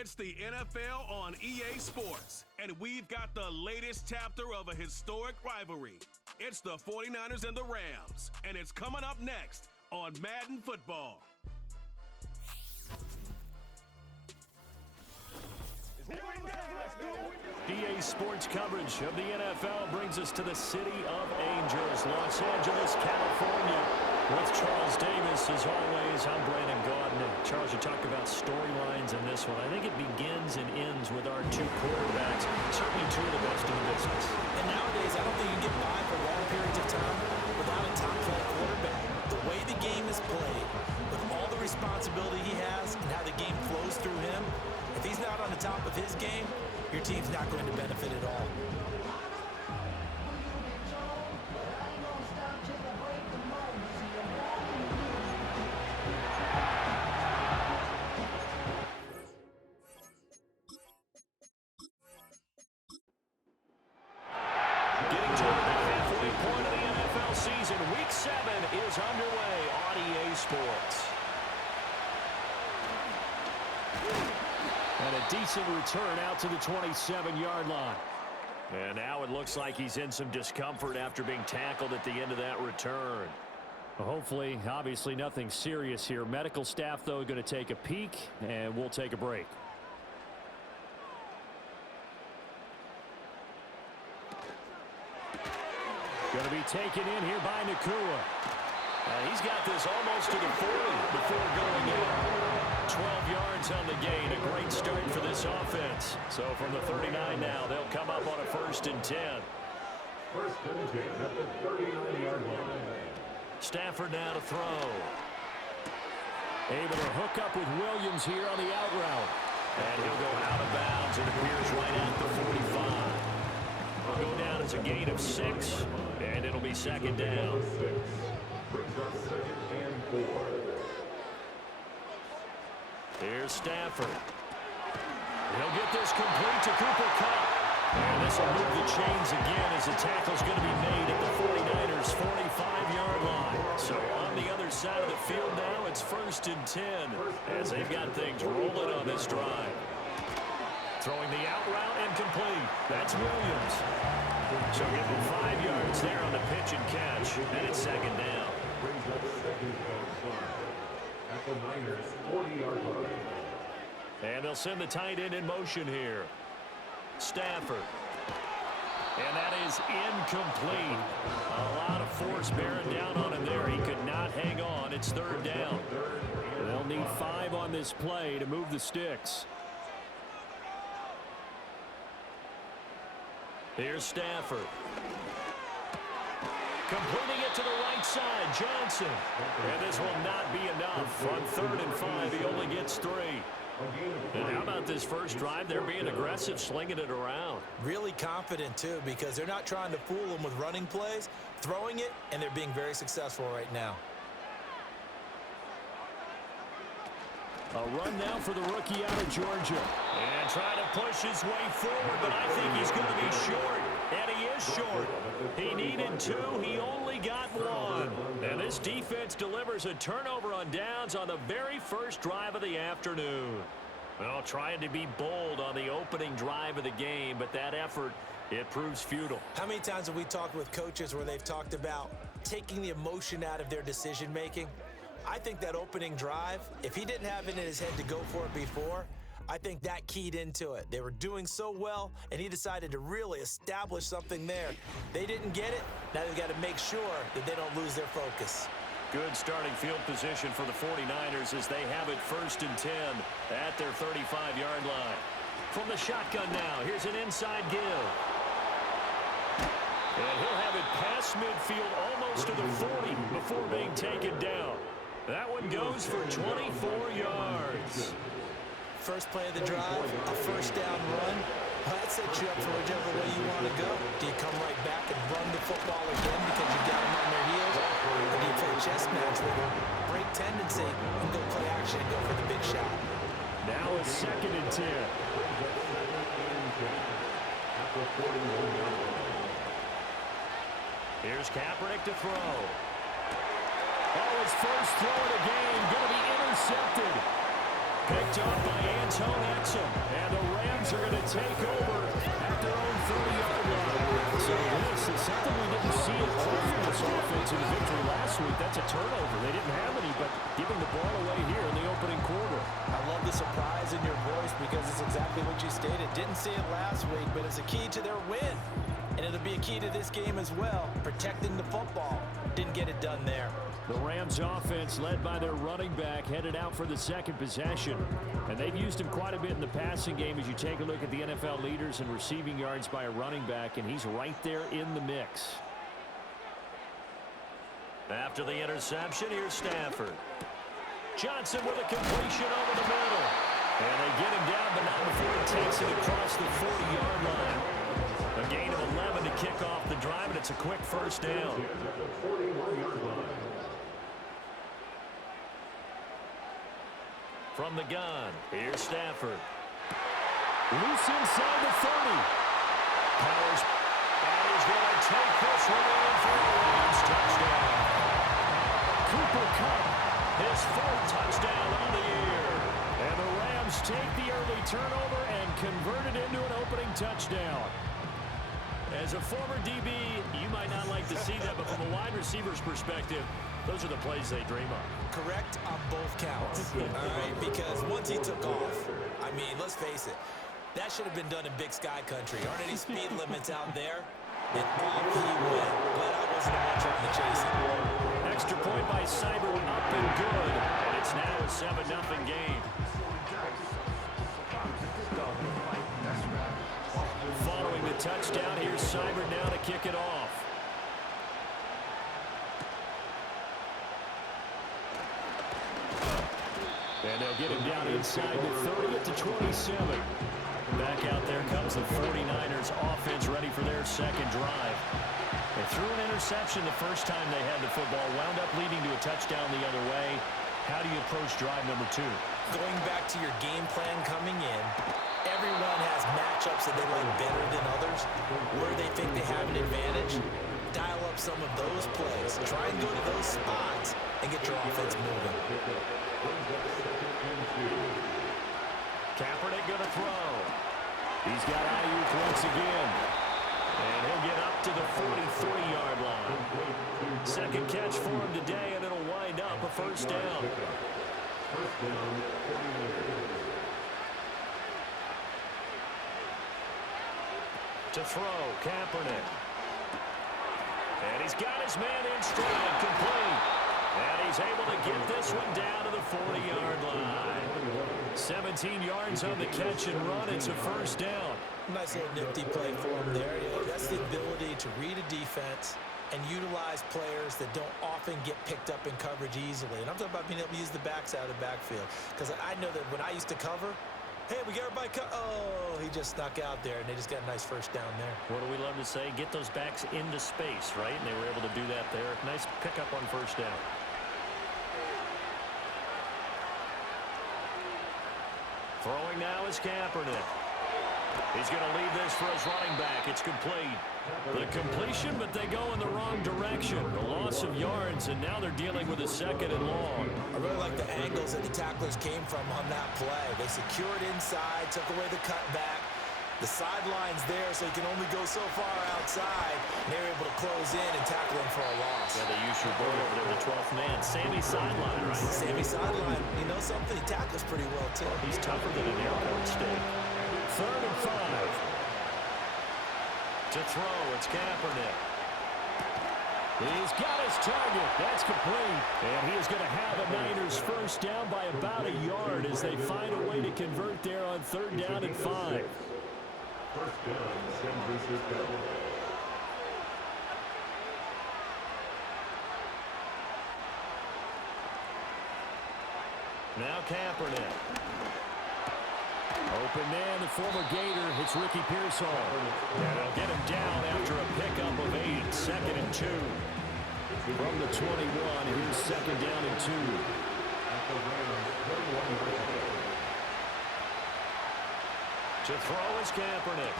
It's the NFL on EA Sports, and we've got the latest chapter of a historic rivalry. It's the 49ers and the Rams, and it's coming up next on Madden Football. EA Sports coverage of the NFL brings us to the City of Angels, Los Angeles, California. With Charles Davis, as always, I'm Brandon Gaudin. Charles, you talk about storylines in this one. I think it begins and ends with our two quarterbacks, certainly two of the best in the business. And nowadays, I don't think you can get by for long periods of time without a top-flight quarterback. The way the game is played, with all the responsibility he has and how the game flows through him, if he's not on the top of his game, your team's not going to benefit at all. Getting toward the halfway point of the NFL season, Week 7 is underway on EA Sports. And a decent return out to the 27-yard line. And now it looks like he's in some discomfort after being tackled at the end of that return. Well, hopefully, obviously nothing serious here. Medical staff, though, going to take a peek, and we'll take a break. Going to be taken in here by Nakua. He's got this almost to the 40 before going in. 12 yards on the gain. A great start for this offense. So from the 39 now, they'll come up on a 1st and 10. 1st and 10 at the 39-yard line. Stafford now to throw. Able to hook up with Williams here on the out route. And he'll go out of bounds. It appears right at the 45. Will go down as a gain of 6, and it'll be 2nd down. Brings up 2nd and 4. Here's Stafford. He'll get this complete to Cooper Kupp. And this will move the chains again as the tackle's going to be made at the 49ers' 45-yard line. So on the other side of the field now, it's 1st and 10 as they've got things rolling on this drive. Throwing the out route and complete. That's Williams. So give him 5 yards there on the pitch and catch. And it's 2nd down. Brings up 2nd and 5 at the Niners' 40-yard line. And they'll send the tight end in motion here. Stafford. And that is incomplete. A lot of force bearing down on him there. He could not hang on. It's 3rd down. They'll need 5 on this play to move the sticks. Here's Stafford. Completing it to the right side, Johnson. And this will not be enough. On 3rd and 5, he only gets 3. And how about this first drive? They're being aggressive, slinging it around. Really confident, too, because they're not trying to fool them with running plays, throwing it, and they're being very successful right now. A run now for the rookie out of Georgia. And trying to push his way forward, but I think he's going to be short. And he is short. He needed 2. He only got 1. And this defense delivers a turnover on downs on the very first drive of the afternoon. Well, trying to be bold on the opening drive of the game, but that effort, it proves futile. How many times have we talked with coaches where they've talked about taking the emotion out of their decision-making? I think that opening drive, if he didn't have it in his head to go for it before, I think that keyed into it. They were doing so well, and he decided to really establish something there. They didn't get it. Now they've got to make sure that they don't lose their focus. Good starting field position for the 49ers as they have it 1st and 10 at their 35-yard line. From the shotgun now, here's an inside give. And he'll have it past midfield almost to the 40 before being taken down. That one goes for 24 yards. First play of the drive, a 1st down run. That sets you up for whichever way you want to go. Do you come right back and run the football again because you got them on their heels? Or do you play chess match with them, break tendency, and go play action and go for the big shot? Now it's 2nd and 10. Here's Kaepernick to throw. Oh, his first throw of the game, going to be intercepted. Picked up by Antonio him. And the Rams are going to take over at their own 30-yard line. So this is something we didn't see at all from this offense in the victory last week. That's a turnover. They didn't have any, but giving the ball away here in the opening quarter. I love the surprise in your voice because it's exactly what you stated. Didn't see it last week, but it's a key to their win. And it'll be a key to this game as well, protecting the football. Didn't get it done there. The Rams offense, led by their running back, headed out for the second possession. And they've used him quite a bit in the passing game as you take a look at the NFL leaders in receiving yards by a running back, and he's right there in the mix. After the interception, here's Stafford. Johnson with a completion over the middle. And they get him down, but not before he takes it across the 40-yard line. A gain of 11 to kick off the drive, and it's a quick first down. From the gun, here's Stafford. Loose inside the 30. Powers, and he's going to take this one in for a Rams touchdown. Cooper Kupp, his fourth touchdown on the year. And the Rams take the early turnover and convert it into an opening touchdown. As a former DB, you might not like to see that, but from a wide receiver's perspective, those are the plays they dream of. Correct on both counts, all right? Because once he took off, I mean, let's face it, that should have been done in Big Sky Country. Aren't any speed limits out there? And off he went. Glad I wasn't the one trying to chase him. Extra point by Cyber, up and good. And it's now a 7-0 game. Following the touchdown, here's Cyber now to kick it off. And they'll get him down inside the 30 at the 27. Back out there comes the 49ers offense ready for their second drive. They threw an interception the first time they had the football, wound up leading to a touchdown the other way. How do you approach drive number 2? Going back to your game plan coming in, everyone has matchups that they like better than others. Where they think they have an advantage, dial up some of those plays. Try and go to those spots and get your offense moving. Kaepernick going to throw. He's got Ayuk once again. And he'll get up to the 43-yard line. Second catch for him today, and it'll wind up a first down. To throw, Kaepernick. And he's got his man in stride, complete. And he's able to get this one down to the 40-yard line. 17 yards on the catch and run. It's a first down. Nice little nifty play for him there. That's the ability to read a defense and utilize players that don't often get picked up in coverage easily. And I'm talking about being able to use the backs out of the backfield. Because I know that when I used to cover, hey, we got everybody oh, he just snuck out there, and they just got a nice first down there. What do we love to say? Get those backs into space, right? And they were able to do that there. Nice pickup on first down. Throwing now is Kaepernick. He's going to lead this for his running back. It's complete. The completion, but they go in the wrong direction. The loss of yards, and now they're dealing with a second and long. I really like the angles that the tacklers came from on that play. They secured inside, took away the cutback. The sideline's there, so he can only go so far outside. They were able to close in and tackle him for a loss. Yeah, they used your boy over there, the 12th man. Sammy sideline, right? Sammy sideline. You know something? He tackles pretty well, too. He's tougher than an airport steak. 3rd and 5. To throw, it's Kaepernick. He's got his target. That's complete. And he is going to have a Niners first down by about a yard as they find a way to convert there on 3rd down and 5. First down, San Francisco. Now Kaepernick. Open man, the former Gator. It's Ricky Pearsall. And they'll get him down after a pickup of 8. 2nd and 2. From the 21, here's 2nd down and 2. To throw is Kaepernick.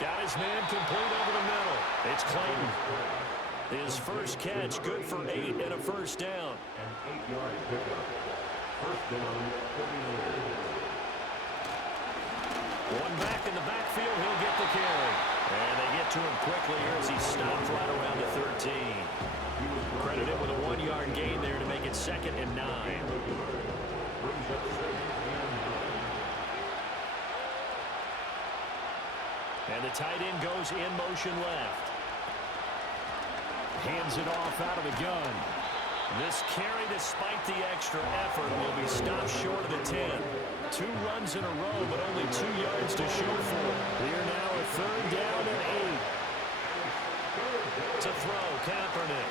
Got his man complete over the middle. It's Clayton. His first catch, good for 8 and a first down. An 8-yard pickup. First down, 49. One back in the backfield, he'll get the carry. And they get to him quickly here as he stopped right around the 13. Credited with a 1-yard gain there to make it 2nd and 9. And the tight end goes in motion left. Hands it off out of the gun. This carry, despite the extra effort, will be stopped short of the 10. 2 runs in a row, but only 2 yards to show for it. We are now at 3rd down and 8. To throw, Kaepernick.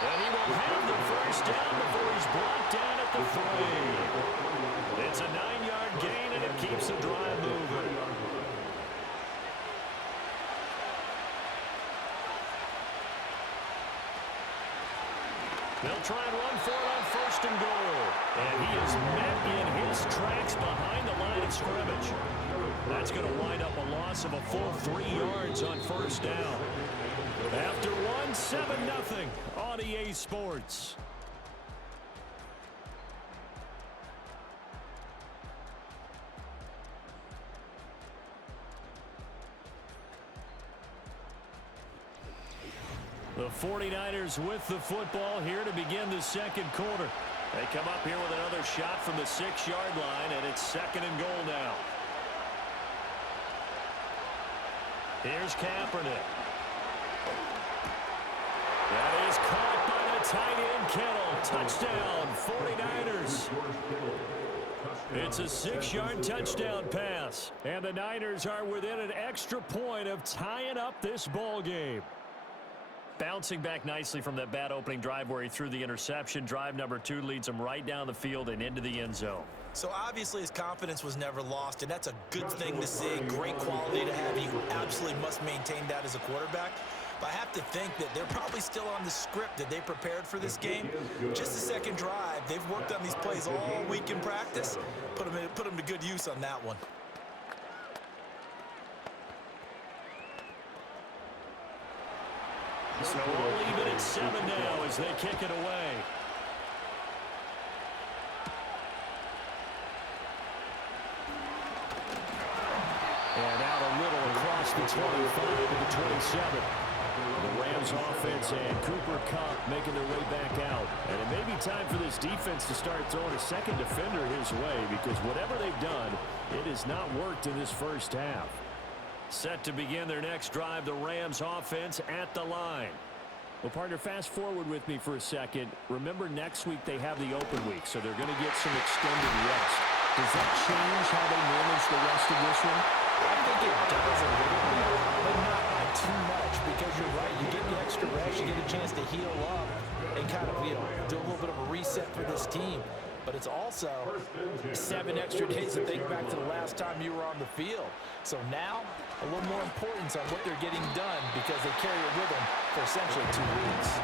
And he will have the first down before he's brought down at the 3. It's a 9-yard gain, and it keeps the drive moving. They'll try and run for it on 1st and goal. And he is met in his tracks behind the line of scrimmage. That's going to wind up a loss of a full 3 yards on 1st down. After 1, 7-0 on EA Sports. The 49ers with the football here to begin the 2nd quarter. They come up here with another shot from the 6-yard line, and it's 2nd and goal now. Here's Kaepernick. That is caught by the tight end, Kittle. Touchdown, 49ers. It's a 6-yard touchdown pass, and the Niners are within an extra point of tying up this ball game. Bouncing back nicely from that bad opening drive where he threw the interception. Drive number 2 leads him right down the field and into the end zone. So obviously his confidence was never lost, and that's a good thing to see. Great quality to have. You absolutely must maintain that as a quarterback. But I have to think that they're probably still on the script that they prepared for this game. Just the 2nd drive. They've worked on these plays all week in practice. Put them to good use on that one. So we'll leave it at 7 now as they kick it away. And out a little across the 25 to the 27. The Rams offense and Cooper Kupp making their way back out. And it may be time for this defense to start throwing a second defender his way, because whatever they've done, it has not worked in this first half. Set to begin their next drive, the Rams offense at the line. Well, partner, fast forward with me for a second. Remember, next week they have the open week, so they're going to get some extended rest. Does that change how they manage the rest of this one? I think it does a little bit, but not by too much, because you're right. You get the extra rest, you get a chance to heal up and kind of, do a little bit of a reset for this team. But it's also 7 extra days to think back to the last time you were on the field. So now, a little more importance on what they're getting done, because they carry it with them for essentially 2 weeks.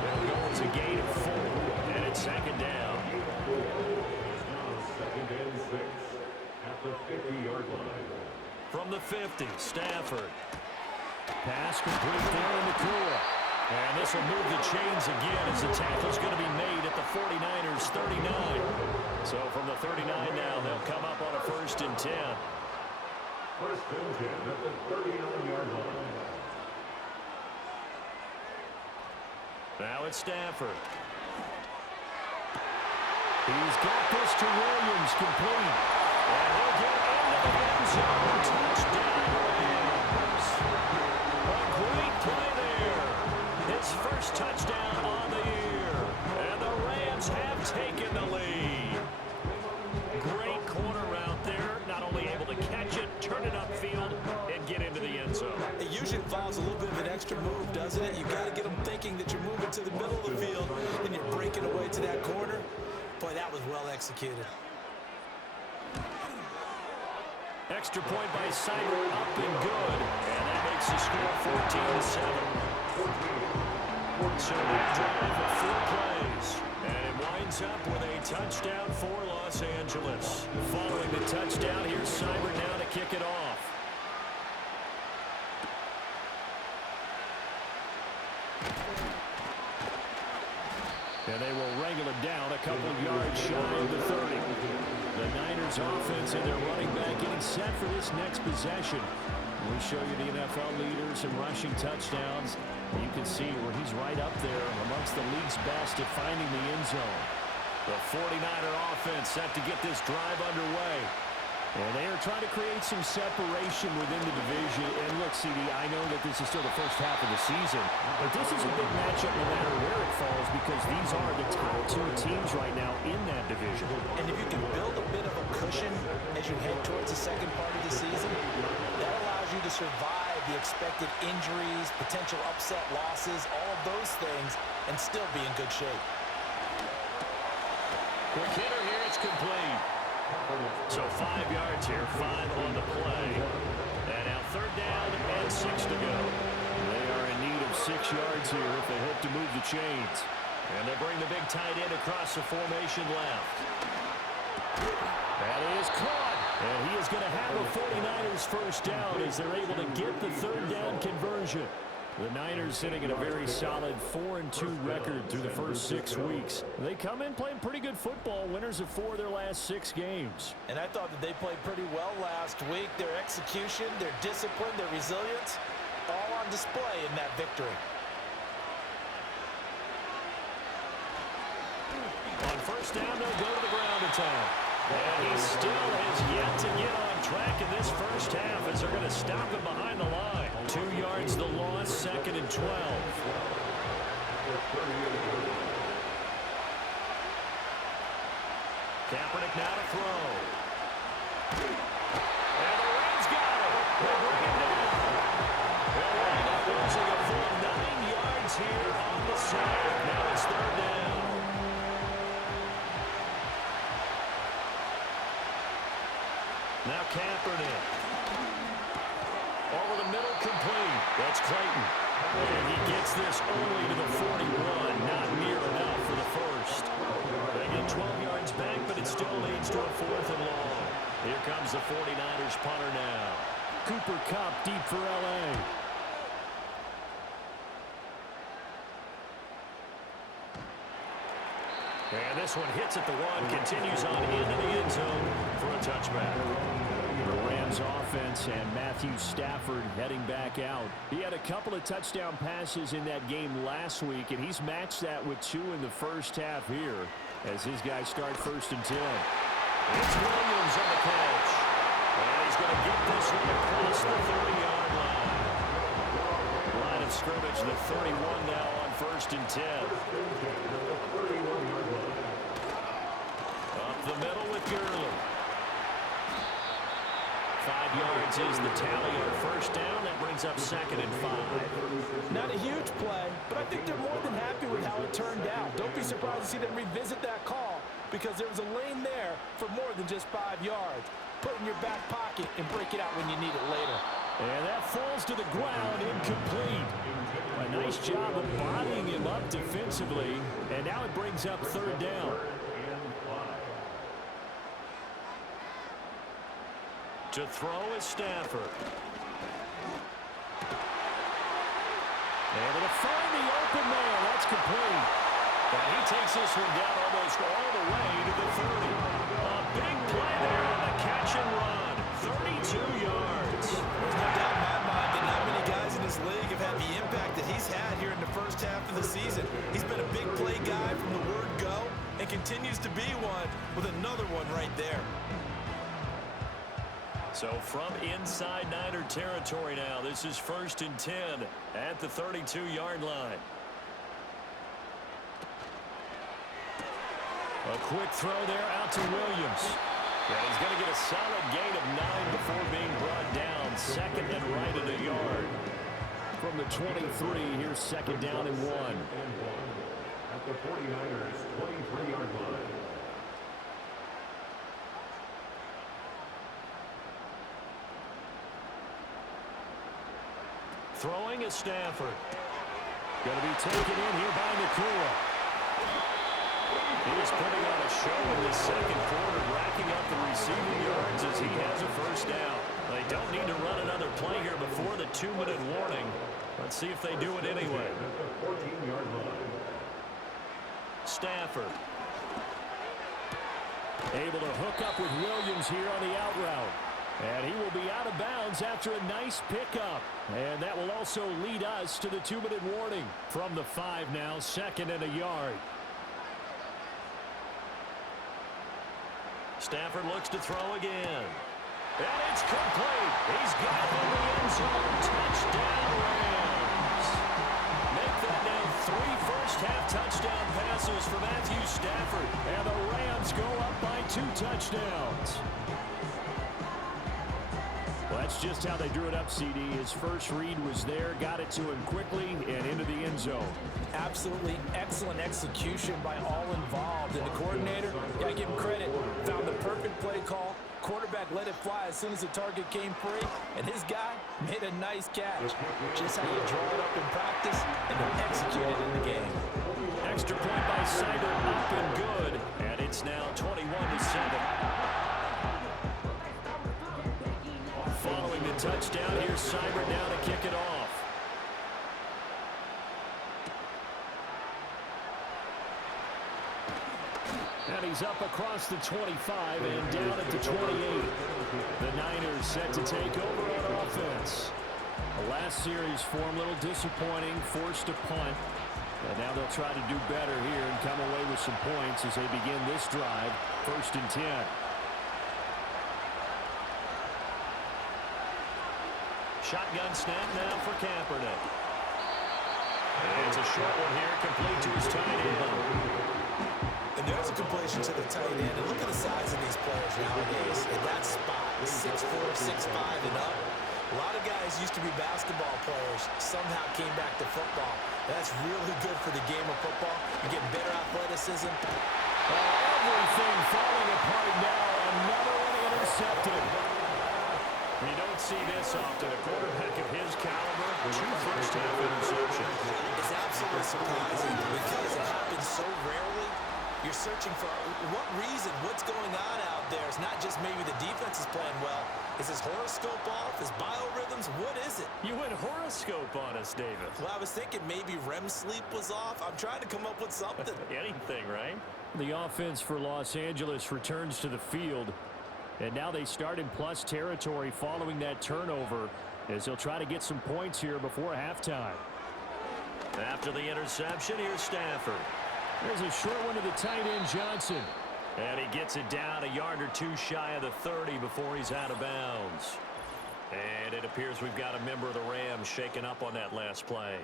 They'll go into a gain of 4, and it's 2nd down. Second and 6 at the 50-yard line. From the 50, Stafford. Pass complete there in the Nakua. And this will move the chains again as the tackle's going to be made at the 49ers 39. So from the 39 now, they'll come up on a 1st and 10. 1st and 10 at the 39-yard line. Now it's Stafford. He's got this to Williams, complete. And he'll get into the end zone. Touchdown, Rams. A great play there. His first touchdown on the year. And the Rams have taken the lead. Great corner route there. Not only able to catch it, turn it upfield, and get into the end zone. It usually involves a little bit of an extra move, doesn't it? You've got to get them thinking that you're moving to the middle of the field and you're breaking away to that corner. Boy, that was well executed. Extra point by Cyber, up and good. And that makes the score 14-7. So that drive of 4 plays. And it winds up with a touchdown for Los Angeles. Following the touchdown, here's Cyber now to kick it off. And And they will wrangle it down a couple yards shy of the 30. The Niners offense and their running back getting set for this next possession. We show you the NFL leaders in rushing touchdowns. You can see where he's right up there amongst the league's best at finding the end zone. The 49er offense set to get this drive underway. And they are trying to create some separation within the division. And look, CD, I know that this is still the first half of the season, but this is a big matchup no matter where it falls because these are the top two teams right now in that division. And if you can build a bit of a cushion as you head towards the second part of the season, that allows you to survive the expected injuries, potential upset losses, all of those things, and still be in good shape. Quick hitter here, it's complete. So 5 yards here, 5 on the play. And now third down and 6 to go. They are in need of 6 yards here if they hope to move the chains. And they bring the big tight end across the formation left. That is caught. And he is going to have a 49ers first down as they're able to get the third down conversion. The Niners sitting at a very solid 4-2 record through the first 6 weeks. They come in playing pretty good football, winners of 4 of their last 6 games. And I thought that they played pretty well last week. Their execution, their discipline, their resilience, all on display in that victory. On first down, they'll go to the ground attack. And he still has yet to get on track in this first half as they're going to stop him behind the line. 2 yards the loss, 2nd and 12. Kaepernick now to throw. And the Rams got it. They'll bring him down. They'll wind up losing a full 9 yards here on the sack. Now it's third down. Now Kaepernick. Over the middle, complete. That's Clayton. And he gets this only to the 41. Not near enough for the first. They get 12 yards back, but it still leads to a 4th and long. Here comes the 49ers punter now. Cooper Kupp deep for L.A. And this one hits at the 1, continues on into the end zone for a touchback. The Rams offense and Matthew Stafford heading back out. He had a couple of touchdown passes in that game last week, and he's matched that with 2 in the first half here as his guys start 1st and 10. It's Williams on the catch. And he's going to get this one across the 30-yard line. Line of scrimmage, the 31 now on 1st and 10. Up the middle with Gurley. 5 yards is the tally on first down. That brings up 2nd and 5. Not a huge play, but I think they're more than happy with how it turned out. Don't be surprised to see them revisit that call because there was a lane there for more than just 5 yards. Put it in your back pocket and break it out when you need it later. And that falls to the ground, incomplete. A nice job of bodying him up defensively, and now it brings up third down. To throw is Stafford. Able to find the open man. That's complete. And he takes this one down almost all the way to the 30. A big play there on the catch and run. 32 yards. There's no doubt in my mind that not many guys in this league have had the impact that he's had here in the first half of the season. He's been a big play guy from the word go and continues to be one with another one right there. So from inside Niner territory now, this is 1st and 10 at the 32-yard line. A quick throw there out to Williams. And he's going to get a solid gain of 9 before being brought down. 2nd and right at a yard. From the 23, here's 2nd down and 1. At the 49ers 23-yard line. Throwing is Stafford. Going to be taken in here by Nakua. He is putting on a show in the second quarter, racking up the receiving yards as he has a first down. They don't need to run another play here before the 2-minute warning. Let's see if they do it anyway. 14-yard line. Stafford. Able to hook up with Williams here on the out route. And he will be out of bounds after a nice pickup. And that will also lead us to the 2-minute warning. From the 5 now, 2nd and a yard. Stafford looks to throw again. And it's complete. He's got it in the end zone. Touchdown, Rams. Make that now 3 first-half touchdown passes for Matthew Stafford. And the Rams go up by 2 touchdowns. Well, that's just how they drew it up, CD. His first read was there, got it to him quickly, and into the end zone. Absolutely excellent execution by all involved. And the coordinator, got to give him credit, found the perfect play call. Quarterback let it fly as soon as the target came free, and his guy made a nice catch. Just how you draw it up in practice and then execute it in the game. Extra point by Seibert, up and good, and it's now 21-7. Following the touchdown, here's Seibert now to kick it off. And he's up across the 25 and down at the 28. The Niners set to take over on offense. The last series form a little disappointing, forced a punt. And now they'll try to do better here and come away with some points as they begin this drive, 1st and 10. Shotgun snap now for Kaepernick. And it's a short one here, complete to his tight end. And there's a completion to the tight end. And look at the size of these players nowadays in that spot. 6'4", 6'5", and up. A lot of guys used to be basketball players, somehow came back to football. That's really good for the game of football. You're getting better athleticism. Everything falling apart now. Another one intercepted. You don't see this often. A quarterback of his caliber, 2 first-half interceptions. It's absolutely surprising because it happens so rarely. You're searching for what reason, what's going on out there. It's not just maybe the defense is playing well. Is his horoscope off? His biorhythms? What is it? You went horoscope on us, David. Well, I was thinking maybe REM sleep was off. I'm trying to come up with something. Anything, right? The offense for Los Angeles returns to the field. And now they start in plus territory following that turnover as they'll try to get some points here before halftime. After the interception, here's Stafford. There's a short one to the tight end, Johnson. And he gets it down a yard or 2 shy of the 30 before he's out of bounds. And it appears we've got a member of the Rams shaken up on that last play.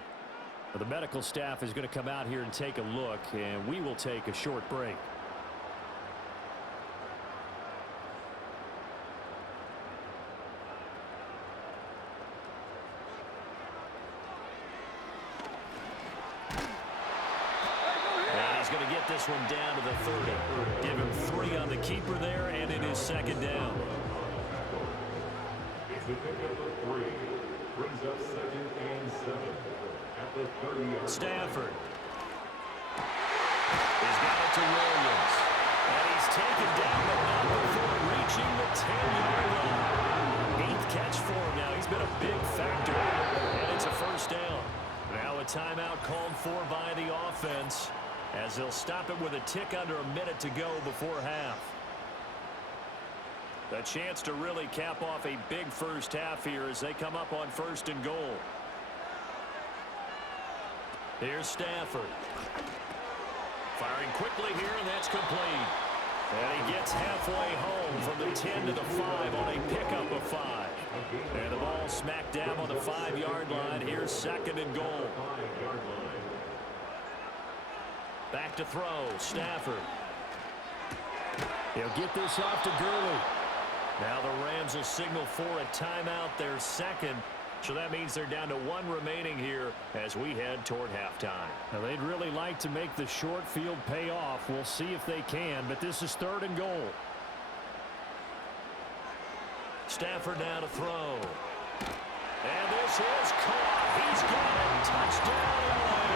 Well, the medical staff is going to come out here and take a look, and we will take a short break. Going to get this one down to the 30. Give him 3 on the keeper there, and it is 2nd down. It's a pickup of 3. Brings up 2nd and 7 at the 30-yard. Stafford. He's got it to Williams. And he's taken down, but not before reaching the 10-yard line. 8th catch for him now. He's been a big factor. And it's a 1st down. Now a timeout called for by the offense, as they'll stop it with a tick under a minute to go before half. A chance to really cap off a big first half here as they come up on 1st and goal. Here's Stafford. Firing quickly here, and that's complete. And he gets halfway home from the 10 to the 5 on a pickup of 5. And the ball smacked down on the 5-yard line. Here's 2nd and goal. Back to throw, Stafford. He'll get this off to Gurley. Now the Rams will signal for a timeout, their 2nd. So that means they're down to 1 remaining here as we head toward halftime. Now they'd really like to make the short field pay off. We'll see if they can, but this is 3rd and goal. Stafford now to throw. And this is caught. He's got it. Touchdown, LA.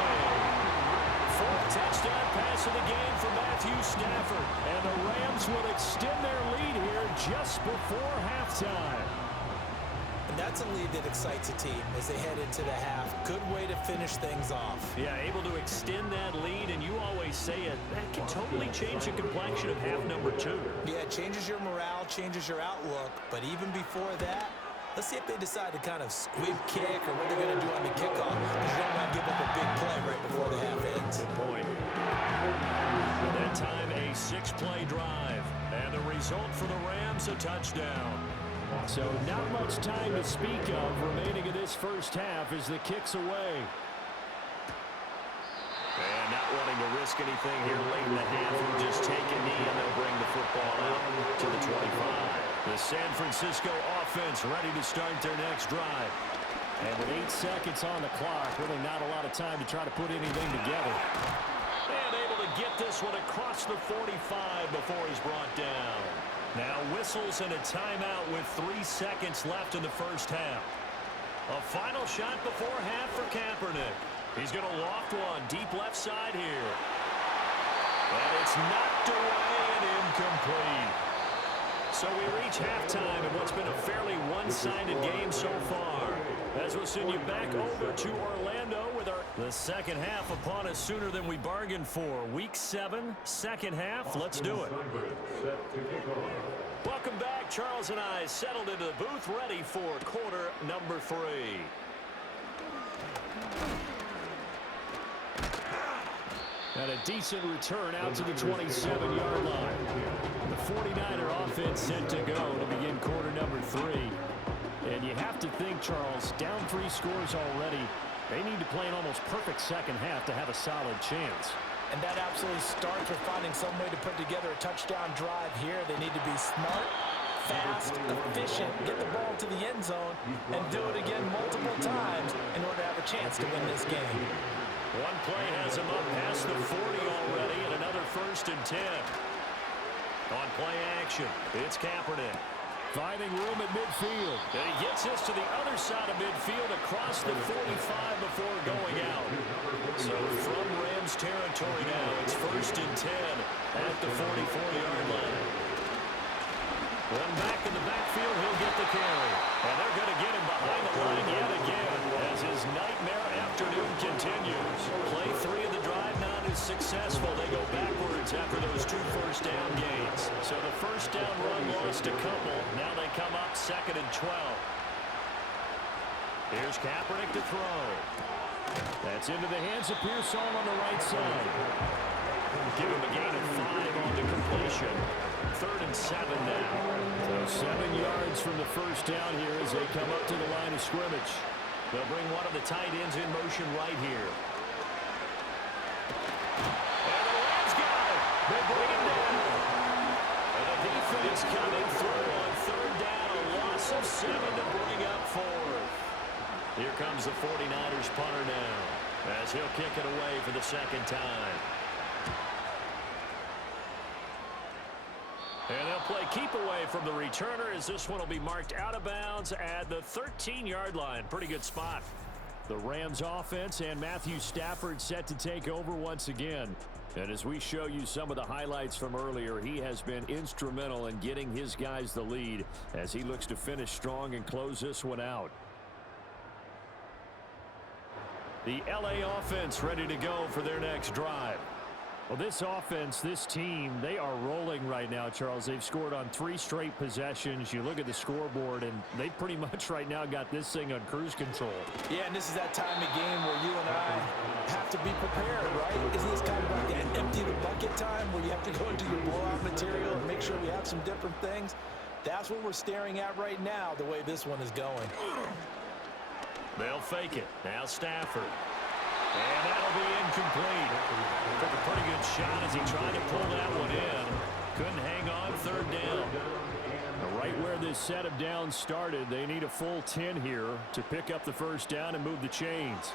4th touchdown pass of the game for Matthew Stafford. And the Rams will extend their lead here just before halftime. And And that's a lead that excites a team as they head into the half. Good way to finish things off. Yeah, able to extend that lead, and you always say it, that can totally change the complexion of half number 2. Yeah, it changes your morale, changes your outlook. But even before that, let's see if they decide to kind of squib kick or what they're going to do on the kickoff. Because you don't want to give up a big play right before the half ends. Good point. That time, a 6-play drive. And the result for the Rams, a touchdown. So not much time to speak of remaining in this first half as the kick's away. And not wanting to risk anything here late in the half, he'll just take a knee and they'll bring the football out to the 25. The San Francisco offense ready to start their next drive. And with 8 seconds on the clock, really not a lot of time to try to put anything together. And able to get this one across the 45 before he's brought down. Now whistles and a timeout with 3 seconds left in the first half. A final shot before half for Kaepernick. He's going to loft one deep left side here. And it's knocked away and incomplete. So we reach halftime in what's been a fairly one-sided game so far. As we'll send you back over to Orlando with the second half upon us sooner than we bargained for. Week 7, second half. Let's do it. Welcome back. Charles and I settled into the booth ready for quarter number 3. And a decent return out to the 27-yard line. The 49er offense set to go to begin quarter number 3. And you have to think, Charles, down 3 scores already. They need to play an almost perfect second half to have a solid chance. And that absolutely starts with finding some way to put together a touchdown drive here. They need to be smart, fast, efficient, get the ball to the end zone, and do it again multiple times in order to have a chance to win this game. One play has him up past the 40 already, and another 1st and 10. On play action, it's Kaepernick. Finding room at midfield. And he gets this to the other side of midfield across the 45 before going out. So from Rams territory now, it's 1st and 10 at the 44-yard line. One back in the backfield, he'll get the carry. And they're going to get him behind the line yet again as his nightmare afternoon continues. Play 3 of the drive not as successful. They go backwards after those 2 first-down gains. So the first down run lost a couple. Now they come up 2nd and 12. Here's Kaepernick to throw. That's into the hands of Pearsall on the right side. Give him a gain of 5 on the completion. 3rd and 7 now. So 7 yards from the first down here as they come up to the line of scrimmage. They'll bring one of the tight ends in motion right here. And the Rams got it. They bring him down. And the defense coming through on 3rd down. A loss of 7 to bring up 4th. Here comes the 49ers punter now as he'll kick it away for the 2nd time. And they'll play keep away from the returner as this one will be marked out of bounds at the 13-yard line. Pretty good spot. The Rams offense and Matthew Stafford set to take over once again. And as we show you some of the highlights from earlier, he has been instrumental in getting his guys the lead as he looks to finish strong and close this one out. The LA offense ready to go for their next drive. Well, this offense, this team, they are rolling right now, Charles. They've scored on 3 straight possessions. You look at the scoreboard, and they pretty much right now got this thing on cruise control. Yeah, and this is that time of game where you and I have to be prepared, right? Isn't this kind of like that empty the bucket time where you have to go into your blowout material and make sure we have some different things? That's what we're staring at right now, the way this one is going. They'll fake it. Now Stafford. And that'll be incomplete. Took a pretty good shot as he tried to pull that one in. Couldn't hang on 3rd down. Right where this set of downs started, they need a full 10 here to pick up the first down and move the chains.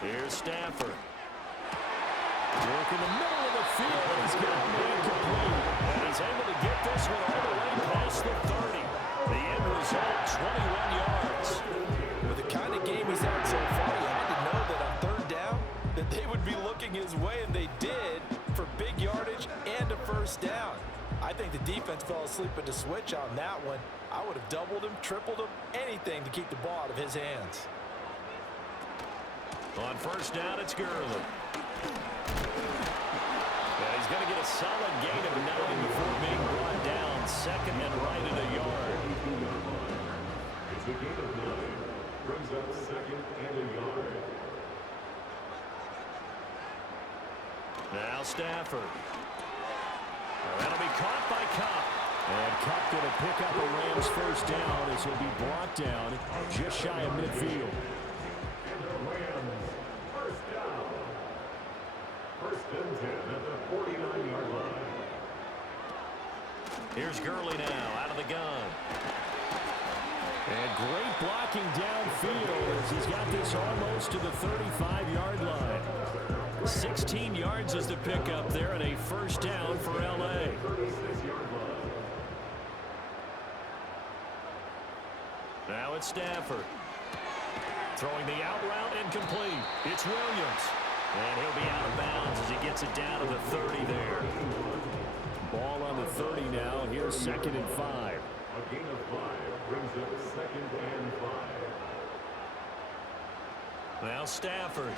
Here's Stafford. Work in the middle of the field, and he's got an incomplete. And he's able to get this one all the way past the 30. The end result, 21 yards. With the kind of game he's had so far, you had to know that on 3rd down, that they would be looking his way, and they did, for big yardage and a first down. I think the defense fell asleep at the switch on that one. I would have doubled him, tripled him, anything to keep the ball out of his hands. On first down, it's Gurley. Yeah, he's going to get a solid gain of 9 before being brought down. Second and right at a yard. It's a gain of 9. Brings up second and a yard. Now Stafford. Well, that'll be caught by Cup. And Cup going to pick up a Rams first down as he'll be brought down just shy of midfield. And the Rams first down. First and 10 at the 49-yard line. Here's Gurley now out of the gun. And great blocking downfield as he's got this almost to the 35-yard line. 16 yards is the pickup there and a first down for L.A. Now it's Stafford. Throwing the out route incomplete. It's Williams. And he'll be out of bounds as he gets it down to the 30 there. Ball on the 30 now. Here's second and 5. A gain of 5 brings up second and 5. Now Stafford.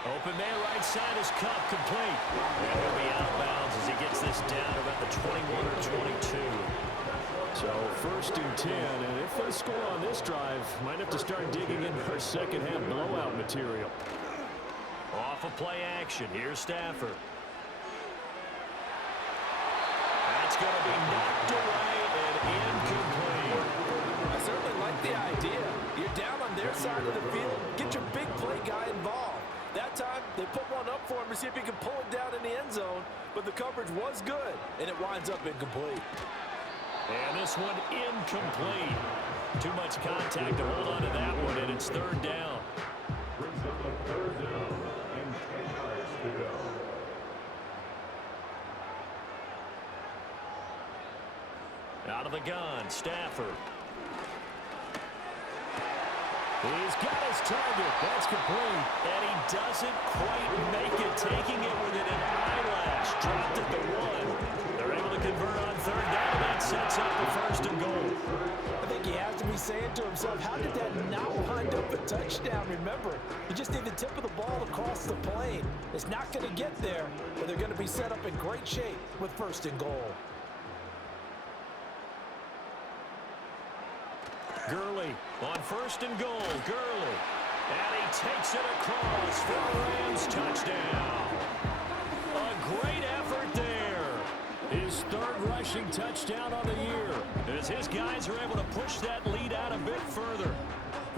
Open man right side is Cup, complete. And he'll be out of bounds as he gets this down to about the 21 or 22. So first and 10, and if they score on this drive, might have to start digging in for second half blowout material. Off of play action, here's Stafford. That's going to be knocked away and incomplete. I certainly like the idea. You're down on their side of the field. Get your big play guy involved. That time, they put one up for him to see if he can pull it down in the end zone, but the coverage was good, and it winds up incomplete. And this one incomplete. Too much contact to hold on to that one, and it's third down. Brings up a third down and 10 yards to go. Out of the gun, Stafford. He's got his target. That's complete. And he doesn't quite make it, taking it within an eyelash. Dropped at the 1. They're able to convert on third down. That sets up the first and goal. I think he has to be saying to himself, how did that not wind up a touchdown? Remember, you just need the tip of the ball across the plane. It's not going to get there, but they're going to be set up in great shape with first and goal. Gurley on first and goal. Gurley. And he takes it across for a Rams touchdown. A great effort there. His third rushing touchdown on the year, as his guys are able to push that lead out a bit further.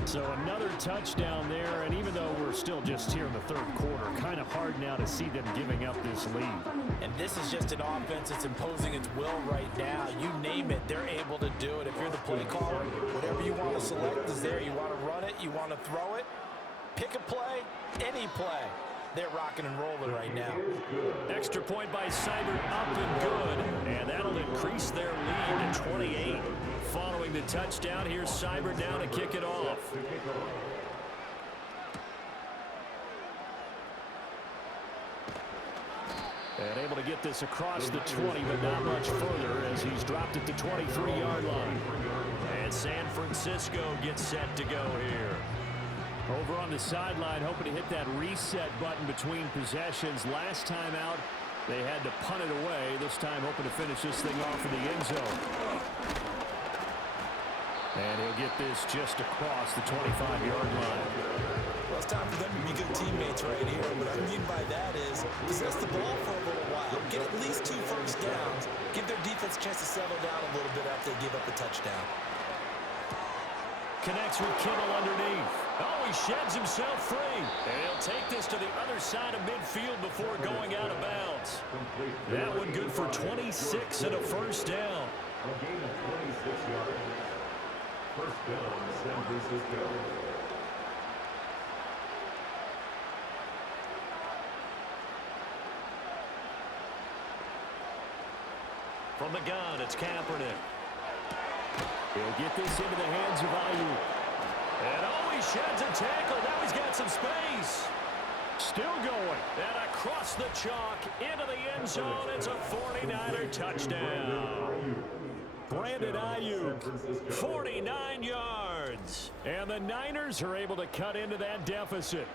So another touchdown there, and even though we're still just here in the third quarter, kind of hard now to see them giving up this lead. And this is just an offense that's imposing its will right now. You name it, they're able to do it. If you're the play caller, whatever you want to select is there. You want to run it, you want to throw it, pick a play, any play. They're rocking and rolling right now. Extra point by Seibert, up and good. And that'll increase their lead to 28. Following the touchdown, here's Seibert now to kick it off. And able to get this across the 20, but not much further as he's dropped at the 23-yard line. And San Francisco gets set to go here. Over on the sideline, hoping to hit that reset button between possessions. Last time out, they had to punt it away. This time, hoping to finish this thing off in the end zone. And he'll get this just across the 25-yard line. Well, it's time for them to be good teammates right here. What I mean by that is possess the ball for a little while, get at least 2 first downs, give their defense a chance to settle down a little bit after they give up a touchdown. Connects with Kittle underneath. Oh, he sheds himself free. And he'll take this to the other side of midfield before going out of bounds. That one good for 26 and a first down. A gain of 26 yards. First down, San Francisco. From the gun, it's Kaepernick. He'll get this into the hands of Ayuk. And oh, he sheds a tackle. Now he's got some space. Still going. And across the chalk into the end zone. It's a 49er touchdown. Brandon Ayuk, 49 yards. And the Niners are able to cut into that deficit.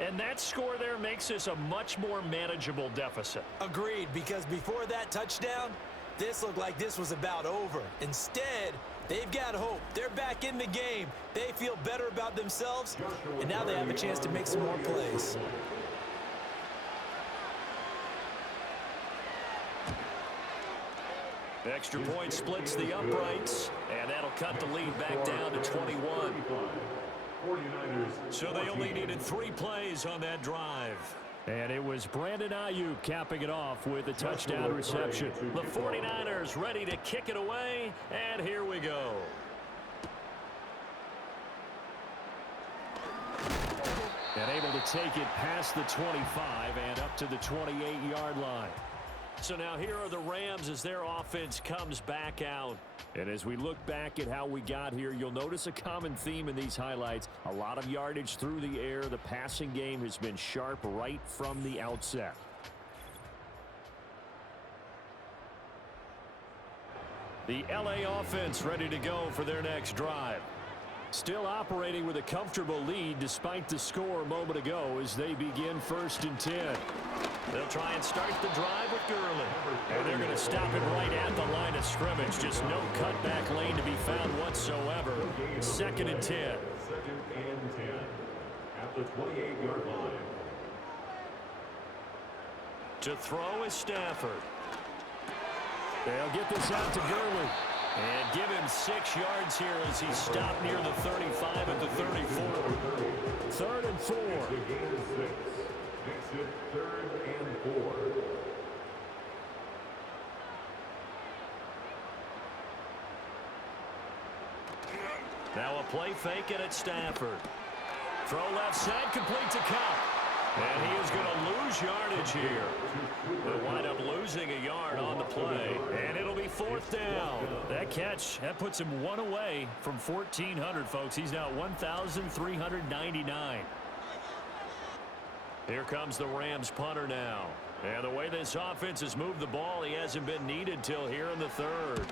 And that score there makes this a much more manageable deficit. Agreed, because before that touchdown, this looked like this was about over. Instead, they've got hope. They're back in the game. They feel better about themselves, and now they have a chance to make some more plays. Extra point splits the uprights, and that'll cut the lead back down to 21. So they only needed 3 plays on that drive. And it was Brandon Ayuk capping it off with a touchdown reception. The 49ers ready to kick it away, and here we go. And able to take it past the 25 and up to the 28-yard line. So now here are the Rams as their offense comes back out. And as we look back at how we got here, you'll notice a common theme in these highlights. A lot of yardage through the air. The passing game has been sharp right from the outset. The LA offense ready to go for their next drive. Still operating with a comfortable lead despite the score a moment ago as they begin 1st and 10. They'll try and start the drive with Gurley. And they're going to stop it right at the line of scrimmage. Just no cutback lane to be found whatsoever. 2nd and 10. 2nd and 10 at the 28-yard line. To throw is Stafford. They'll get this out to Gurley. And give him 6 yards here as he stopped near the 35 at the 34. 3rd and 4. Makes it 3rd and 4. Now a play fake and it's Stafford. Throw left side, complete to Cup. And he is going to lose yardage here. They'll wind up losing a yard on the play. And it'll be 4th down. That catch, that puts him 1 away from 1,400, folks. He's now 1,399. Here comes the Rams punter now. And the way this offense has moved the ball, he hasn't been needed till here in the 3rd.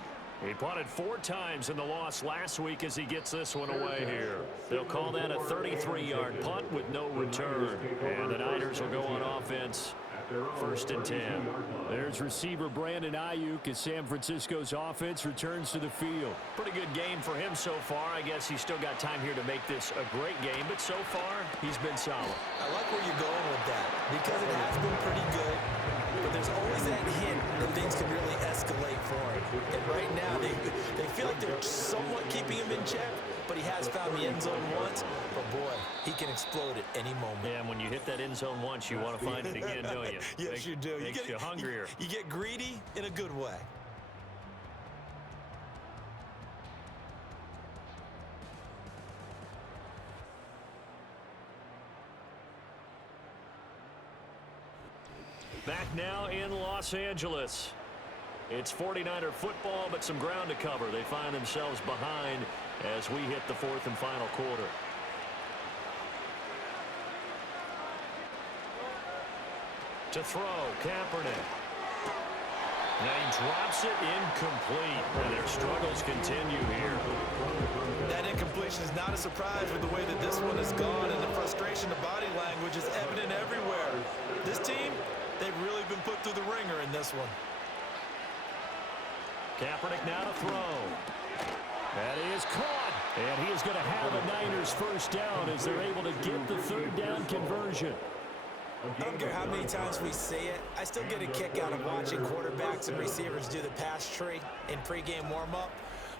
He punted 4 times in the loss last week as he gets this one away here. They'll call that a 33-yard punt with no return. And the Niners will go on offense. 1st and 10. There's receiver Brandon Ayuk as San Francisco's offense returns to the field. Pretty good game for him so far. I guess he's still got time here to make this a great game, but so far he's been solid. I like where you're going with that because it has been pretty good, but there's always that hint that things can really escalate for him. And right now they feel like they're somewhat keeping him in check, but he has found the end zone once. But boy, he can explode at any moment. Yeah, and when you hit that end zone once, you want to find it again, don't you? Yes, you do. Makes you hungrier. You get greedy in a good way. Back now in Los Angeles. It's 49er football, but some ground to cover. They find themselves behind as we hit the 4th and final quarter. To throw, Kaepernick. Now he drops it incomplete, and their struggles continue here. That incompletion is not a surprise with the way that this one has gone, and the frustration of body language is evident everywhere. This team, they've really been put through the ringer in this one. Kaepernick now to throw. That is caught. And he is going to have the Niners 1st down as they're able to get the 3rd down conversion. I don't care how many times we see it. I still get a kick out of watching quarterbacks and receivers do the pass tree in pregame warm-up.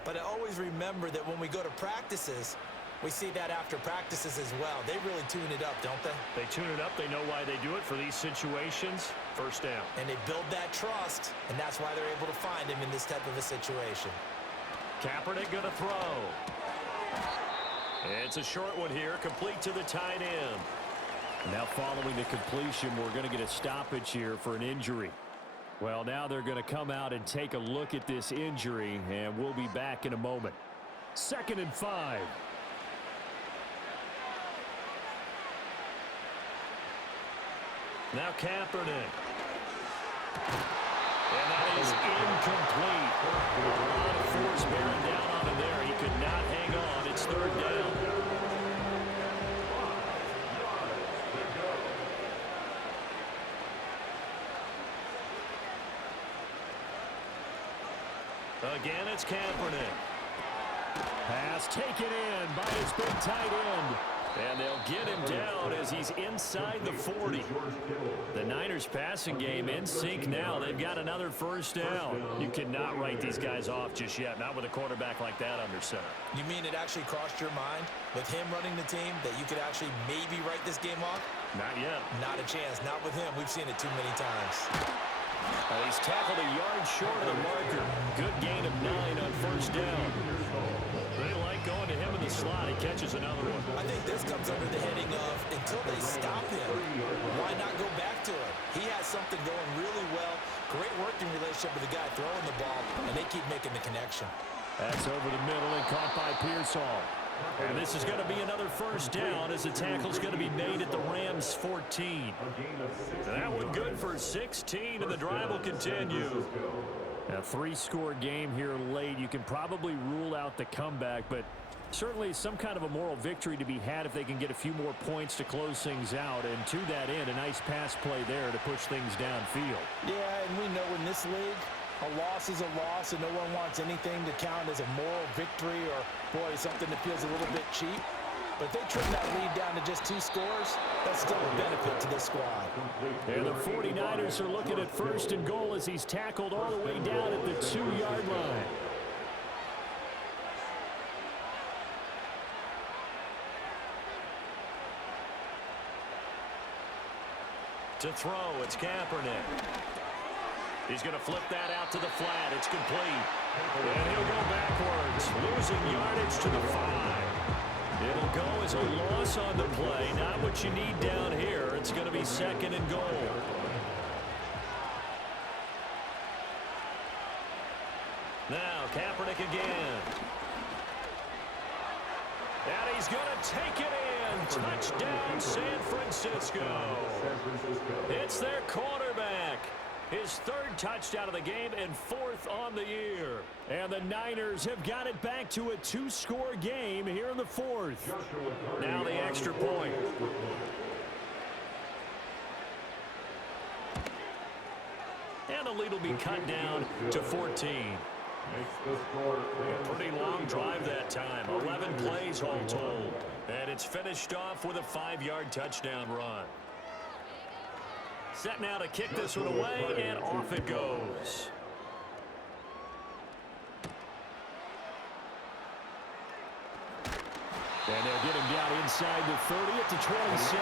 But I always remember that when we go to practices, we see that after practices as well. They really tune it up, don't they? They tune it up. They know why they do it for these situations. 1st down. And they build that trust, and that's why they're able to find him in this type of a situation. Kaepernick going to throw. It's a short one here, complete to the tight end. Now following the completion, we're going to get a stoppage here for an injury. Well, now they're going to come out and take a look at this injury, and we'll be back in a moment. 2nd and 5. Now Kaepernick. And that is incomplete. A lot of force bearing down on him there. He could not hang on. It's third down. Again, it's Kaepernick. Pass taken in by his big tight end. And they'll get him down as he's inside the 40. The Niners passing game in sync now. They've got another first down. You cannot write these guys off just yet, not with a quarterback like that under center. You mean it actually crossed your mind with him running the team that you could actually maybe write this game off? Not yet. Not a chance. Not with him. We've seen it too many times. He's tackled a yard short of the marker. Good gain of 9 on first down. They like going to him in the slot. He catches another one. I think this comes under the heading of until they stop him, why not go back to him? He has something going really well. Great working relationship with the guy throwing the ball, and they keep making the connection. That's over the middle and caught by Pearsall. And this is going to be another first down as the tackle's going to be made at the Rams' 14. That one good for 16, and the drive will continue. A 3-score game here late. You can probably rule out the comeback, but certainly some kind of a moral victory to be had if they can get a few more points to close things out. And to that end, a nice pass play there to push things downfield. Yeah, and we know in this league, a loss is a loss, and no one wants anything to count as a moral victory or, boy, something that feels a little bit cheap. But if they trim that lead down to just 2 scores, that's still a benefit to this squad. And the 49ers are looking at first and goal as he's tackled all the way down at the 2-yard line. To throw, it's Kaepernick. He's going to flip that out to the flat. It's complete. And he'll go backwards, losing yardage to the 5. It'll go as a loss on the play. Not what you need down here. It's going to be second and goal. Now, Kaepernick again. And he's going to take it in. Touchdown, San Francisco. It's their quarterback. His 3rd touchdown of the game and 4th on the year. And the Niners have got it back to a 2-score game here in the 4th. Now the extra point. And the lead will be cut down to 14. A pretty long drive that time. 11 plays all told. And it's finished off with a 5-yard touchdown run. Set now to kick this one away, and off it goes. And they'll get him down inside the 30 at the 27.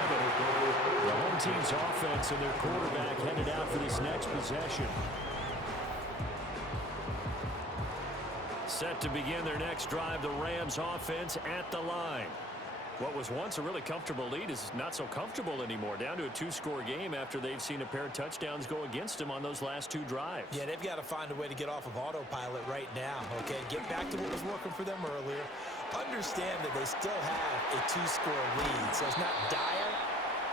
The home team's offense and their quarterback headed out for this next possession. Set to begin their next drive, the Rams offense at the line. What was once a really comfortable lead is not so comfortable anymore. Down to a 2-score game after they've seen a pair of touchdowns go against them on those last 2 drives. Yeah, they've got to find a way to get off of autopilot right now, okay? Get back to what was working for them earlier. Understand that they still have a 2-score lead, so it's not dire,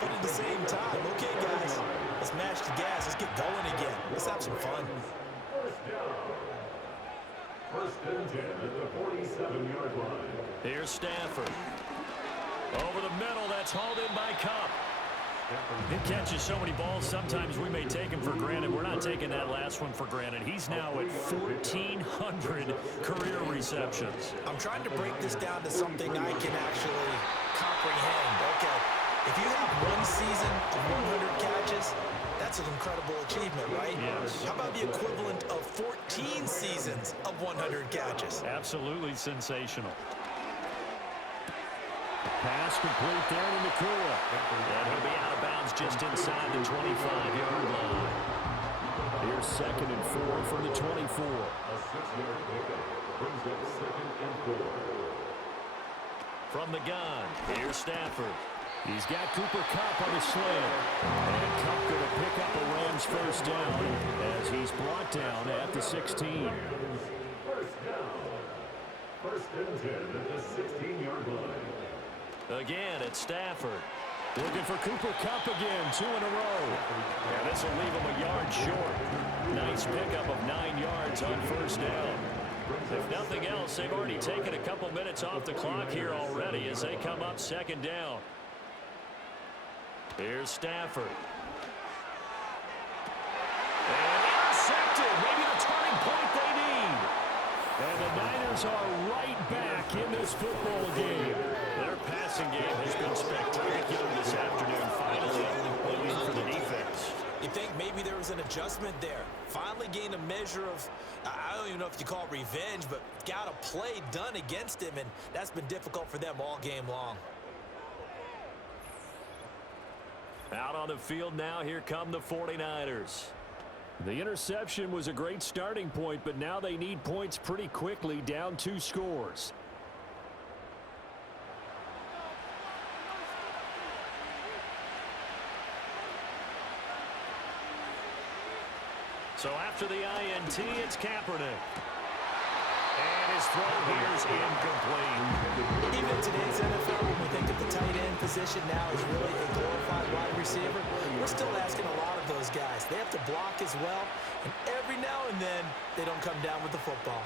but at the same time, okay, guys, let's mash the gas. Let's get going again. Let's have some fun. First and 10 at the 47-yard line. Here's Stafford. Over the middle, that's hauled in by Cup. He catches so many balls, sometimes we may take him for granted. We're not taking that last one for granted. He's now at 1,400 career receptions. I'm trying to break this down to something I can actually comprehend. Okay, if you have one season of 100 catches, that's an incredible achievement, right? Yes. How about the equivalent of 14 seasons of 100 catches? Absolutely sensational. Pass complete there to Nakua. And he'll be out of bounds just inside the 25-yard line. Here's 2nd and 4 from the 24. A 6-yard pickup brings up 2nd and 4. From the gun, here's Stafford. He's got Cooper Kupp on the slant. And Kupp going to pick up a Rams first down as he's brought down at the 16. First down. First and 10 at the 16-yard line. Again, it's Stafford. Looking for Cooper Kupp again, 2 in a row. And this will leave him a yard short. Nice pickup of 9 yards on first down. If nothing else, they've already taken a couple minutes off the clock here already as they come up second down. Here's Stafford. And intercepted. Maybe the turning point they need. And the Niners are right back in this football game. Their passing game has been spectacular this afternoon. Finally, a win for the defense. You think maybe there was an adjustment there. Finally gained a measure of, I don't even know if you call it revenge, but got a play done against him, and that's been difficult for them all game long. Out on the field now, here come the 49ers. The interception was a great starting point, but now they need points pretty quickly, down 2 scores. So after the INT, it's Kaepernick. And his throw here is incomplete. Even in today's NFL, when we think of the tight end position now is really a glorified wide receiver, we're still asking a lot of those guys. They have to block as well, and every now and then, they don't come down with the football.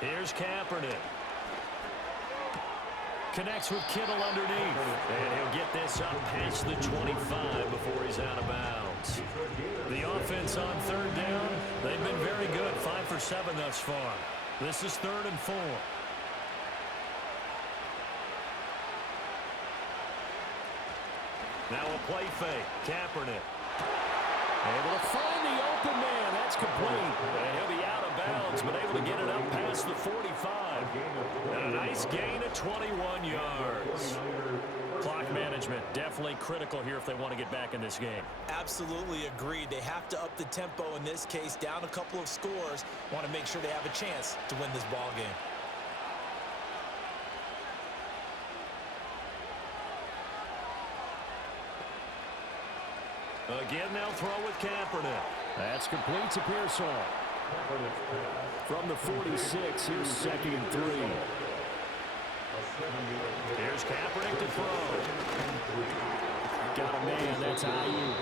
Here's Kaepernick. Connects with Kittle underneath. And he'll get this up past the 25 before he's out of bounds. The offense on third down, they've been very good. 5 for 7 thus far. This is 3rd and 4. Now a play fake. Kaepernick. Able to find the open man. That's complete. And he'll be out of bounds, but able to get it up past the 45. And a nice gain of 21 yards. Clock management definitely critical here if they want to get back in this game. Absolutely agreed. They have to up the tempo in this case, down a couple of scores. Want to make sure they have a chance to win this ball game. Again, they'll throw with Kaepernick. That's complete to Pearsall. From the 46, here's 2nd and 3. Here's Kaepernick to throw. Got a man, that's Ayuk.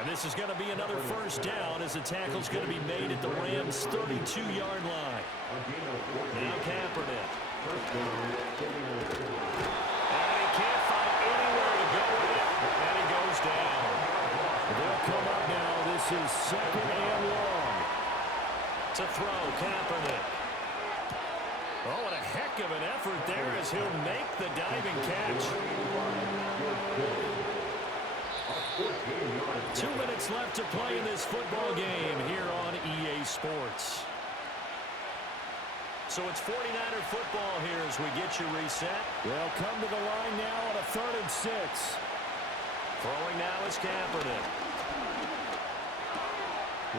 And this is going to be another first down as the tackle's going to be made at the Rams' 32-yard line. Now Kaepernick. And he can't find anywhere to go with it. And he goes down. They'll come up now. This is 2nd and long. To throw, Kaepernick. Oh, what a heck of an effort there as he'll make the diving catch. 2 minutes left to play in this football game here on EA Sports. So it's 49er football here as we get you reset. They'll come to the line now on a 3rd and 6. Throwing now is Kaepernick.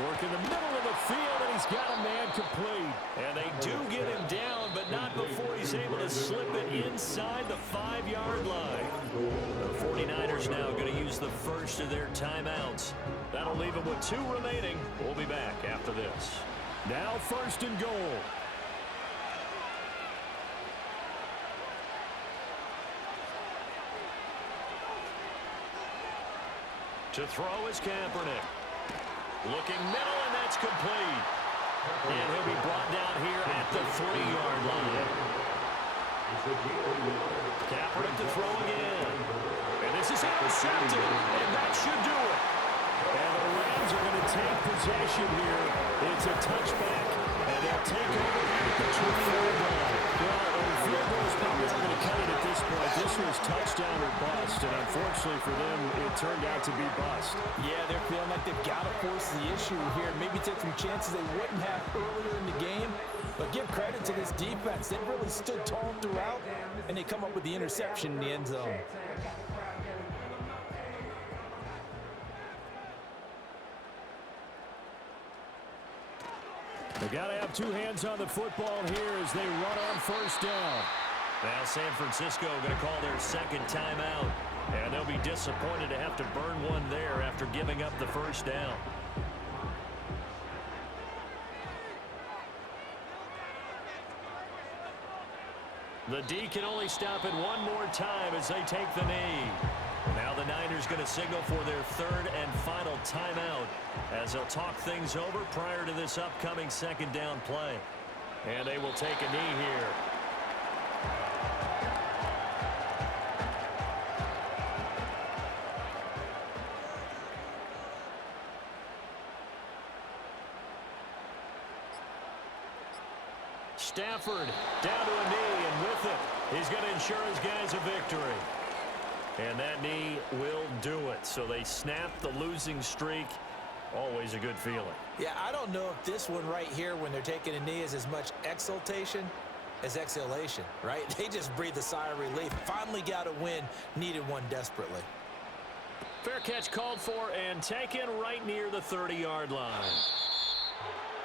Work in the middle of the field, and he's got a man complete. And they do get him down, but not before he's able to slip it inside the 5-yard line. The 49ers now going to use the first of their timeouts. That'll leave them with 2 remaining. We'll be back after this. Now 1st and goal. To throw is Kaepernick. Looking middle, and that's complete. And he'll be brought down here at the 3-yard line. Kaepernick to throw again. And this is intercepted, and that should do it. And the Rams are going to take possession here. It's a touchback, and they'll take over at the 20-yard line. Well, the field goal is probably not going to cut it at this point. This was touchdown or bust, and unfortunately for them, it turned out to be bust. Yeah, they're feeling like they've got to force the issue here. Maybe take some chances they wouldn't have earlier in the game. But give credit to this defense. They really stood tall throughout, and they come up with the interception in the end zone. They got to have 2 hands on the football here as they run on first down. Now San Francisco going to call their 2nd timeout. And they'll be disappointed to have to burn one there after giving up the first down. The D can only stop it one more time as they take the knee. Now the Niners going to signal for their third and final timeout as they'll talk things over prior to this upcoming second down play. And they will take a knee here. Stafford down to a knee, and with it, he's going to ensure his guys a victory. And that knee will do it. So they snap the losing streak. Always a good feeling. Yeah, I don't know if this one right here, when they're taking a knee, is as much exultation as exhalation, right? They just breathe a sigh of relief. Finally got a win, needed one desperately. Fair catch called for and taken right near the 30-yard line.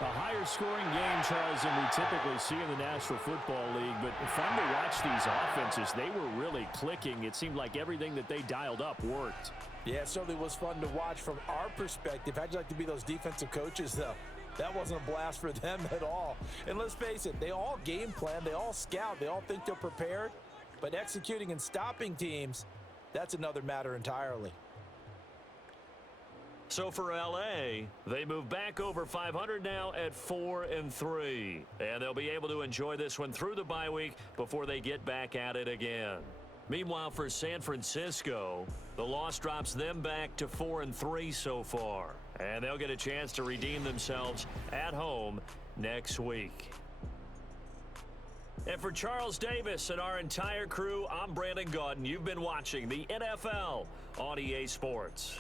A higher scoring game, Charles, than we typically see in the National Football League, but fun to watch these offenses. They were really clicking. It seemed like everything that they dialed up worked. Yeah, it certainly was fun to watch from our perspective. How'd you like to be those defensive coaches, though? That wasn't a blast for them at all. And let's face it, they all game plan, they all scout, they all think they're prepared, but executing and stopping teams, that's another matter entirely. So for LA, they move back over 500 now at 4-3. And they'll be able to enjoy this one through the bye week before they get back at it again. Meanwhile, for San Francisco, the loss drops them back to 4-3 so far. And they'll get a chance to redeem themselves at home next week. And for Charles Davis and our entire crew, I'm Brandon Gaudin. You've been watching the NFL on EA Sports.